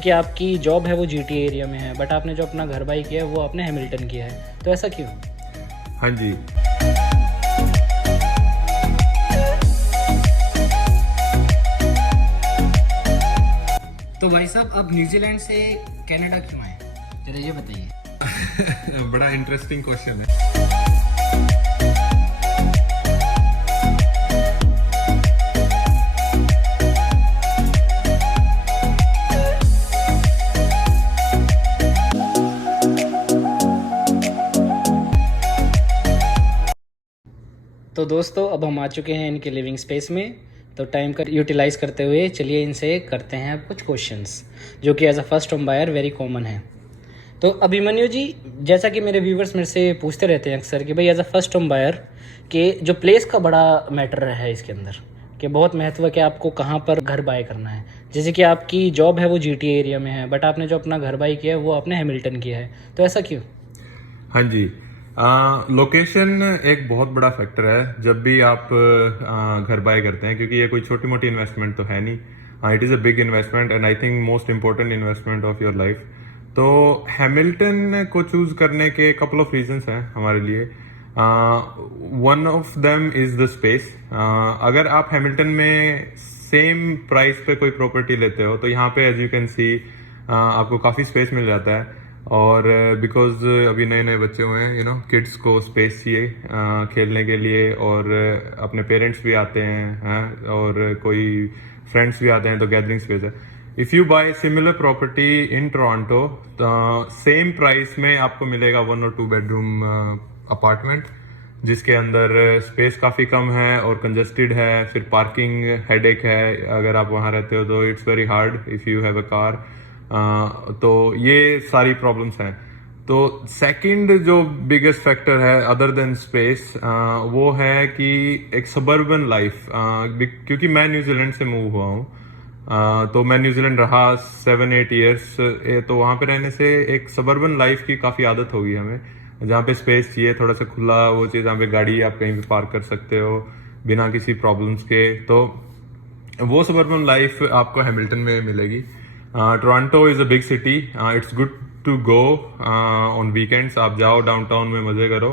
जैसे कि आपकी जॉब है वो GTA एरिया में है, बट आपने जो अपना घर बाई किया है वो आपने हैमिल्टन किया है, तो ऐसा क्यों? हाँ जी। तो भाई साहब, आप न्यूजीलैंड से कनाडा क्यों आए, जरा ये बताइए। बड़ा इंटरेस्टिंग क्वेश्चन है। तो दोस्तों, अब हम आ चुके हैं इनके लिविंग स्पेस में। तो टाइम का यूटिलाइज़ करते हुए चलिए इनसे करते हैं अब कुछ क्वेश्चंस, जो कि as a first home buyer very common है। तो अभिमन्यु जी, जैसा कि मेरे व्यूवर्स मेरे से पूछते रहते हैं अक्सर कि भाई as a first home buyer के जो प्लेस का बड़ा मैटर है इसके अंदर, कि बहुत महत्व है कि आपको कहाँ पर घर बाय करना है। जैसे कि आपकी जॉब है वो GTA एरिया में है, बट आपने जो अपना घर बाय किया है वो आपने हैमिल्टन किया है, तो ऐसा क्यों? हाँ जी। लोकेशन एक बहुत बड़ा फैक्टर है जब भी आप घर बाय करते हैं, क्योंकि ये कोई छोटी मोटी इन्वेस्टमेंट तो है नहीं। It is a big investment and I think most important investment of your life. तो हैमिल्टन को चूज करने के कपल ऑफ रीजंस हैं हमारे लिए। One of them is the space. अगर आप हैमिल्टन में सेम प्राइस पे कोई प्रॉपर्टी लेते हो तो यहाँ पे एज यू कैन सी आपको काफ़ी स्पेस मिल जाता है। और बिकॉज अभी नए नए बच्चे हुए हैं, किड्स को स्पेस चाहिए खेलने के लिए, और अपने पेरेंट्स भी आते हैं, और कोई फ्रेंड्स भी आते हैं, तो गैदरिंग स्पेस है। If you buy similar property in Toronto, same price में आपको मिलेगा 1 और 2 बेडरूम अपार्टमेंट, जिसके अंदर स्पेस काफ़ी कम है और कंजेस्टेड है। फिर पार्किंग हेडेक है, अगर आप वहाँ रहते हो तो it's very hard if you have a car. तो ये सारी प्रॉब्लम्स हैं। तो सेकंड जो बिगेस्ट फैक्टर है अदर देन स्पेस, वो है कि एक सबर्बन लाइफ। क्योंकि मैं न्यूजीलैंड से मूव हुआ हूँ, तो मैं न्यूजीलैंड रहा 7-8 ईयर्स। तो वहाँ पे रहने से एक सबर्बन लाइफ की काफ़ी आदत होगी हमें, जहाँ पे स्पेस चाहिए, थोड़ा सा खुला वो चीज़, जहाँ पे गाड़ी आप कहीं भी पार्क कर सकते हो बिना किसी प्रॉब्लम्स के। तो वो सबर्बन लाइफ आपको हैमिल्टन में मिलेगी। Toronto is a big city. It's good to go on weekends, आप जाओ डाउनटाउन में मज़े करो,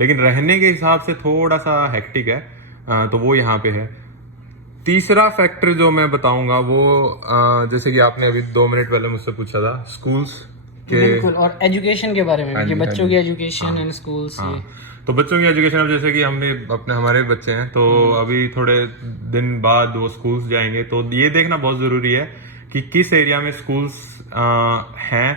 लेकिन रहने के हिसाब से थोड़ा सा हेक्टिक है। तो वो यहाँ पे है। तीसरा फैक्टर जो मैं बताऊंगा वो जैसे कि आपने अभी 2 मिनट पहले मुझसे पूछा था, स्कूल्स के। बिल्कुल, और एजुकेशन के बारे में हाँ भी, कि जी, हाँ बच्चों जी। की एजुकेशन एंड स्कूल्स। हाँ, तो बच्चों की एजुकेशन, अब जैसे कि हमने हमारे बच्चे हैं, तो अभी थोड़े दिन बाद वो स्कूल्स जाएंगे, तो ये देखना बहुत ज़रूरी है कि किस एरिया में स्कूल्स हैं,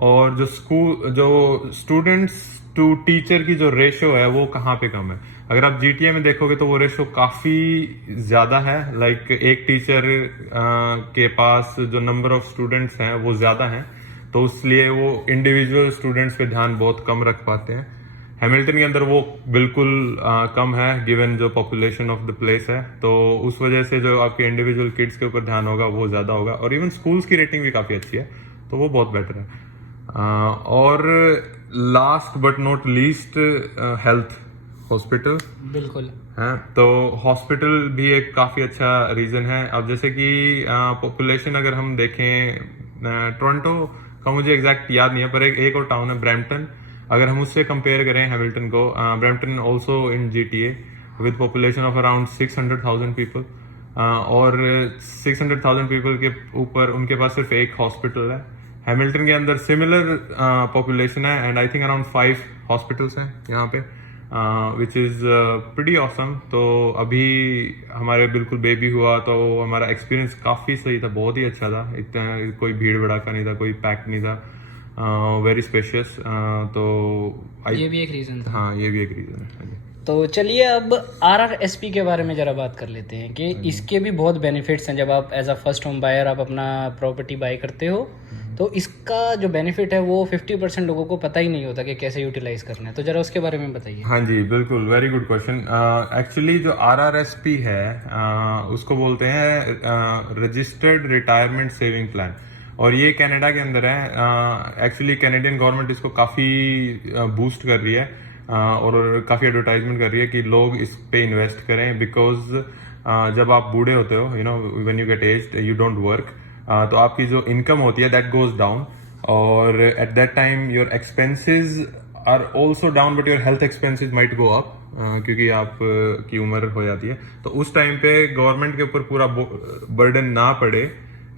और जो स्टूडेंट्स टू टीचर की जो रेशो है वो कहाँ पे कम है। अगर आप GTA में देखोगे तो वो रेशो काफ़ी ज़्यादा है। लाइक एक टीचर के पास जो नंबर ऑफ स्टूडेंट्स हैं वो ज़्यादा हैं, तो इसलिए वो इंडिविजुअल स्टूडेंट्स पे ध्यान बहुत कम रख पाते हैं। हैमिल्टन के अंदर वो बिल्कुल कम है, गिवन जो पॉपुलेशन ऑफ द प्लेस है। तो उस वजह से जो आपके इंडिविजुअल किड्स के ऊपर ध्यान होगा वो ज़्यादा होगा, और इवन स्कूल्स की रेटिंग भी काफ़ी अच्छी है, तो वो बहुत बेटर है। और last but not least, health, hospital. बिल्कुल है, तो हॉस्पिटल भी एक काफ़ी अच्छा रीज़न है। अब जैसे कि पॉपुलेशन अगर हम देखें, टोरंटो का मुझे एग्जैक्ट याद नहीं है, पर एक और टाउन है ब्रैम्पटन, अगर हम उससे कंपेयर करें हैमिल्टन को, Brampton also in GTA with population of around 600,000 people, और 600,000 पीपल के ऊपर उनके पास सिर्फ एक हॉस्पिटल है। हैमिल्टन के अंदर सिमिलर पॉपुलेशन है, and I think around 5 hospitals हैं यहाँ पे, विच इज़ प्रीटी ऑसम। तो अभी हमारे बिल्कुल बेबी हुआ तो हमारा एक्सपीरियंस काफ़ी सही था, बहुत ही अच्छा था। इतना कोई भीड़ भड़ाका नहीं था, कोई पैक नहीं था, वेरी स्पेशियस। तो ये भी एक रीज़न था। हाँ, ये भी एक रीज़न है। तो चलिए अब RRSP के बारे में ज़रा बात कर लेते हैं कि इसके भी बहुत बेनिफिट्स हैं। जब आप as a first home buyer आप अपना प्रॉपर्टी बाय करते हो, तो इसका जो बेनिफिट है वो 50% लोगों को पता ही नहीं होता कि कैसे यूटिलाइज करना है, तो ज़रा उसके बारे में बताइए। हाँ जी, बिल्कुल, वेरी गुड क्वेश्चन। एक्चुअली जो RRSP है, उसको बोलते हैं रजिस्टर्ड रिटायरमेंट सेविंग प्लान, और ये कनाडा के अंदर है। एक्चुअली कैनेडियन गवर्नमेंट इसको काफ़ी बूस्ट कर रही है, और काफ़ी एडवर्टाइजमेंट कर रही है कि लोग इस पे इन्वेस्ट करें, बिकॉज जब आप बूढ़े होते हो, when you get aged, you don't work, तो आपकी जो इनकम होती है दैट गोज डाउन, और at that time your expenses are also down but your health expenses might go up, क्योंकि आप की उम्र हो जाती है। तो उस टाइम पे गवर्नमेंट के ऊपर पूरा बर्डन ना पड़े,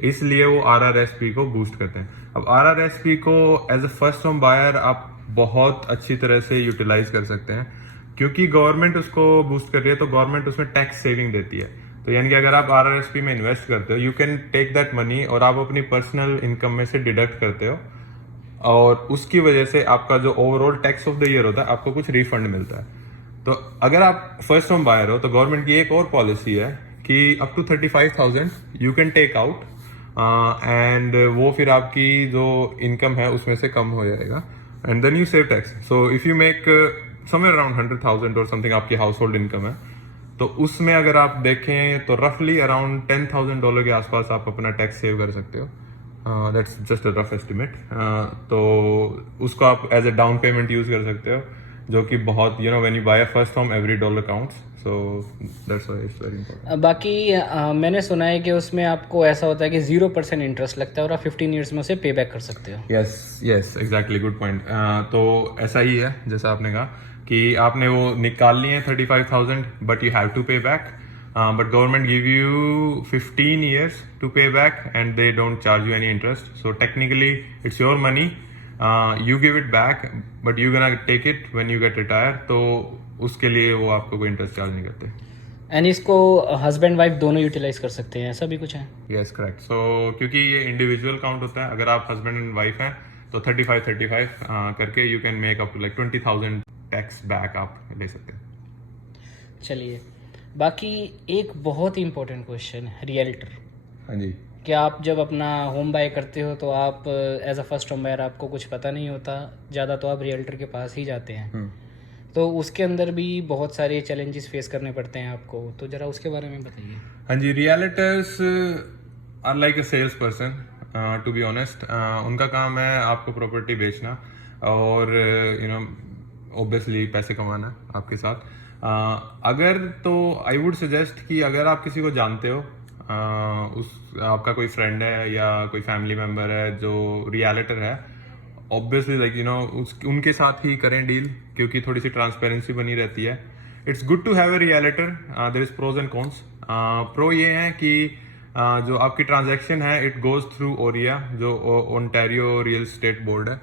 इसलिए वो RRSP को बूस्ट करते हैं। अब RRSP को as a first home buyer आप बहुत अच्छी तरह से यूटिलाइज कर सकते हैं, क्योंकि गवर्नमेंट उसको बूस्ट कर रही है, तो गवर्नमेंट उसमें टैक्स सेविंग देती है। तो यानी कि अगर आप RRSP में इन्वेस्ट करते हो, you can take that money और आप अपनी पर्सनल इनकम में से डिडक्ट करते हो, और उसकी वजह से आपका जो overall tax of the year होता है आपको कुछ रिफंड मिलता है। तो अगर आप फर्स्ट होम बायर हो तो गवर्नमेंट की एक और पॉलिसी है कि up to 35,000 you can take out, and वो फिर आपकी जो इनकम है उसमें से कम हो जाएगा, and then you save tax. So if you make somewhere around 100,000 और समथिंग आपकी हाउस होल्ड इनकम है, तो उसमें अगर आप देखें तो रफली अराउंड $10,000 के आसपास आप अपना टैक्स सेव कर सकते हो। That's just a rough estimate. तो उसको आप as a down payment use कर सकते हो, जो कि बहुत when you buy a first home every dollar counts, so that's why it's very important. बाकी मैंने सुना है कि उसमें आपको ऐसा होता है कि 0% इंटरेस्ट लगता है और आप 15 ईयर्स में उसे पे बैक कर सकते हो। Yes yes exactly, good point. तो ऐसा ही है जैसा आपने कहा कि आपने वो निकाल लिए हैं 35,000, but you have to pay back, but government give you 15 years to pay back and they don't charge you any interest. So technically it's your money, you give it back, but you gonna take it when you get retire. तो उसके लिए वो आपको कोई interest charge नहीं करते। And इसको husband wife दोनों यूटिलाइज कर सकते हैं, ऐसा भी कुछ है? Yes correct. सो क्योंकि ये इंडिविजुअल काउंट होता है, अगर आप हस्बैंड एंड वाइफ हैं तो 35 करके you can make up to like 20,000 tax back आप ले सकते हैं। चलिए, बाकी एक बहुत ही इंपॉर्टेंट क्वेश्चन है, रियल्टर। हाँ जी। क्या आप जब अपना होम बाय करते हो तो आप as a first home buyer आपको कुछ पता नहीं होता ज़्यादा, तो आप रियल्टर के पास ही जाते हैं, तो उसके अंदर भी बहुत सारे चैलेंजेस फेस करने पड़ते हैं आपको, तो ज़रा उसके बारे में बताइए। हाँ जी, realtors are like a sales person, to be honest. उनका काम है आपको प्रॉपर्टी बेचना और ऑब्वियसली पैसे कमाना आपके साथ। अगर तो आई वुड सजेस्ट कि अगर आप किसी को जानते हो, उस आपका कोई फ्रेंड है या कोई फैमिली मेम्बर है जो रियल्टर है, ऑब्वियसली लाइक उनके साथ ही करें डील, क्योंकि थोड़ी सी ट्रांसपेरेंसी बनी रहती है। It's good to have a realtor, there is pros and cons. Pro ये है कि जो आपकी ट्रांजैक्शन है इट गोज थ्रू ओरिया, जो ओंटारियो रियल स्टेट बोर्ड है।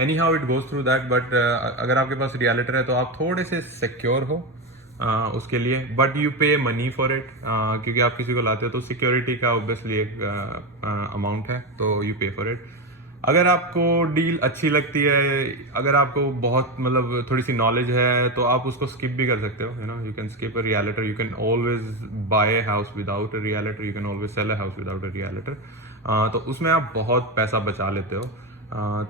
Any how it goes through that, but अगर आपके पास रियल्टर है तो आप थोड़े से सिक्योर हो उसके लिए, बट यू पे मनी फॉर इट, क्योंकि आप किसी को लाते हो तो सिक्योरिटी का ऑब्वियसली एक अमाउंट है, तो यू पे फॉर इट। अगर आपको डील अच्छी लगती है, अगर आपको बहुत मतलब थोड़ी सी नॉलेज है, तो आप उसको स्किप भी कर सकते हो। You can skip a realtor, you can always buy a house without a realtor, you can always sell a house without a realtor. तो उसमें आप बहुत पैसा बचा लेते हो।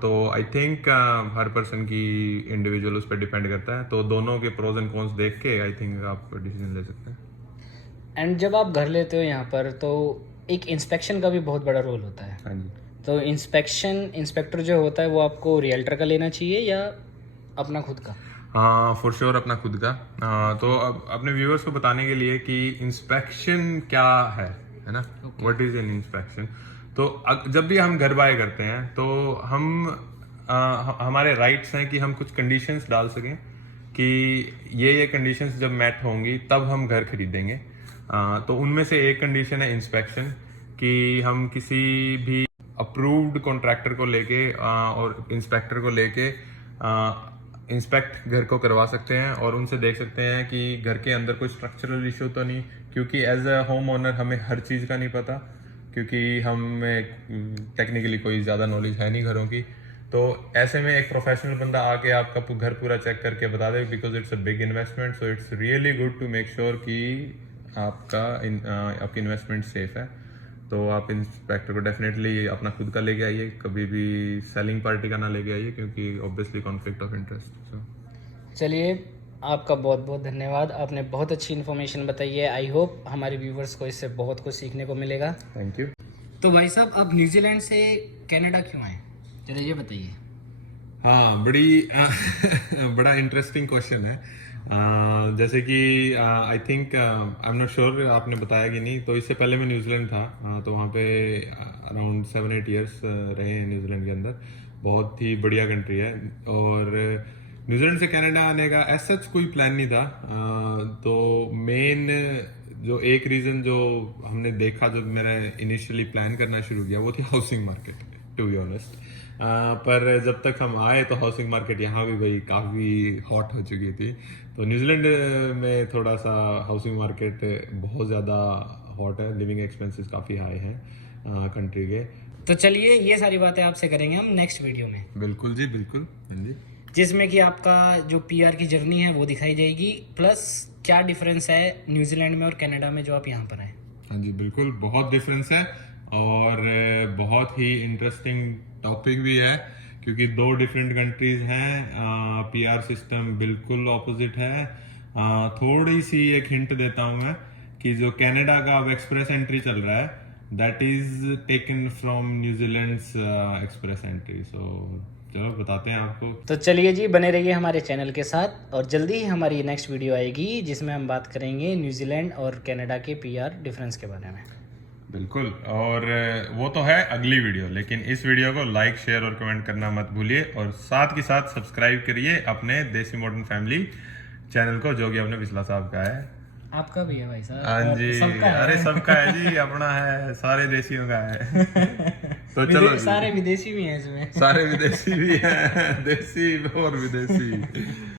तो आई थिंक हर पर्सन की इंडिविजुअल उस पर डिपेंड करता है, तो दोनों के प्रोज एंड कॉन्स देख के आई थिंक आप डिसीजन ले सकते हैं। एंड जब आप घर लेते हो यहाँ पर, तो एक इंस्पेक्शन का भी बहुत बड़ा रोल होता है। हाँ जी। तो इंस्पेक्टर जो होता है वो आपको रियल्टर का लेना चाहिए या अपना खुद का? हाँ, फॉर श्योर अपना खुद का। तो अब अपने व्यूअर्स को बताने के लिए कि इंस्पेक्शन क्या है ना, व्हाट इज एन इंस्पेक्शन। तो जब भी हम घर बाय करते हैं तो हमारे राइट्स हैं कि हम कुछ कंडीशंस डाल सकें कि ये कंडीशंस जब मैट होंगी तब हम घर खरीदेंगे। तो उनमें से एक कंडीशन है इंस्पेक्शन, कि हम किसी भी अप्रूव्ड कॉन्ट्रैक्टर को लेके और इंस्पेक्टर को लेके इंस्पेक्ट घर को करवा सकते हैं और उनसे देख सकते हैं कि घर के अंदर कोई स्ट्रक्चरल इशू तो नहीं, क्योंकि एज अ होम ओनर हमें हर चीज़ का नहीं पता, क्योंकि हमें टेक्निकली कोई ज़्यादा नॉलेज है नहीं घरों की। तो ऐसे में एक प्रोफेशनल बंदा आके आपका घर पूरा चेक करके बता दे, because it's a big investment, so it's really good to make sure कि आपकी इन्वेस्टमेंट सेफ है। तो आप इंस्पेक्टर को डेफिनेटली अपना खुद का लेके आइए, कभी भी सेलिंग पार्टी का ना लेके आइए, क्योंकि ऑब्वियसली कॉन्फ्लिक्ट ऑफ इंटरेस्ट। चलिए, आपका बहुत बहुत धन्यवाद, आपने बहुत अच्छी इन्फॉर्मेशन बताई है। आई होप हमारे व्यूवर्स को इससे बहुत कुछ सीखने को मिलेगा। Thank you. तो भाई साहब, आप न्यूजीलैंड से कनाडा क्यों आए, चलिए ये बताइए। हाँ, बड़ा इंटरेस्टिंग क्वेश्चन है। जैसे कि I think I am not sure आपने बताया कि नहीं, तो इससे पहले मैं न्यूजीलैंड था। तो वहाँ पे अराउंड 7-8 ईयर्स रहे हैं न्यूजीलैंड के अंदर। बहुत ही बढ़िया कंट्री है। और न्यूजीलैंड से कनाडा आने का एज सच कोई प्लान नहीं था। तो मेन जो एक रीज़न जो हमने देखा जब मैंने इनिशियली प्लान करना शुरू किया वो थी housing market, to be honest. पर जब तक हम आए तो हाउसिंग मार्केट यहाँ भी भाई काफ़ी हॉट हो चुकी थी। तो न्यूजीलैंड में थोड़ा सा हाउसिंग मार्केट बहुत ज़्यादा हॉट है, लिविंग एक्सपेंसेस काफ़ी हाई हैं कंट्री के। तो चलिए ये सारी बातें आपसे करेंगे हम नेक्स्ट वीडियो में, बिल्कुल जी, बिल्कुल। हाँ जी। जिसमें कि आपका जो पीआर की जर्नी है वो दिखाई जाएगी, प्लस क्या डिफरेंस है न्यूजीलैंड में और कनाडा में जो आप यहाँ पर आए। हाँ जी, बिल्कुल बहुत डिफरेंस है। और बहुत ही इंटरेस्टिंग टॉपिक भी है, क्योंकि दो डिफरेंट कंट्रीज हैं। पीआर सिस्टम बिल्कुल ऑपोजिट है। थोड़ी सी एक हिंट देता हूँ मैं कि जो कनाडा का अब एक्सप्रेस एंट्री चल रहा है that is taken from New Zealand's express entry. So चलो बताते हैं आपको। तो चलिए जी, बने रहिए हमारे चैनल के साथ, और जल्दी ही हमारी नेक्स्ट वीडियो आएगी जिसमें हम बात करेंगे न्यूजीलैंड और कनाडा के पीआर डिफरेंस के बारे में। बिल्कुल। और वो तो है अगली वीडियो, लेकिन इस वीडियो को लाइक, शेयर और कमेंट करना मत भूलिए, और साथ के साथ सब्सक्राइब करिए अपने देसी मॉडर्न फैमिली चैनल को, जो कि अपने बिस्ला साहब का है। आपका भी है भाई साहब। हाँ जी, सबका है। अरे सबका है जी, अपना है, सारे देसियों का है। तो चलो जी, सारे विदेशी भी हैं इसमें। सारे विदेशी भी हैं, देसी और विदेशी।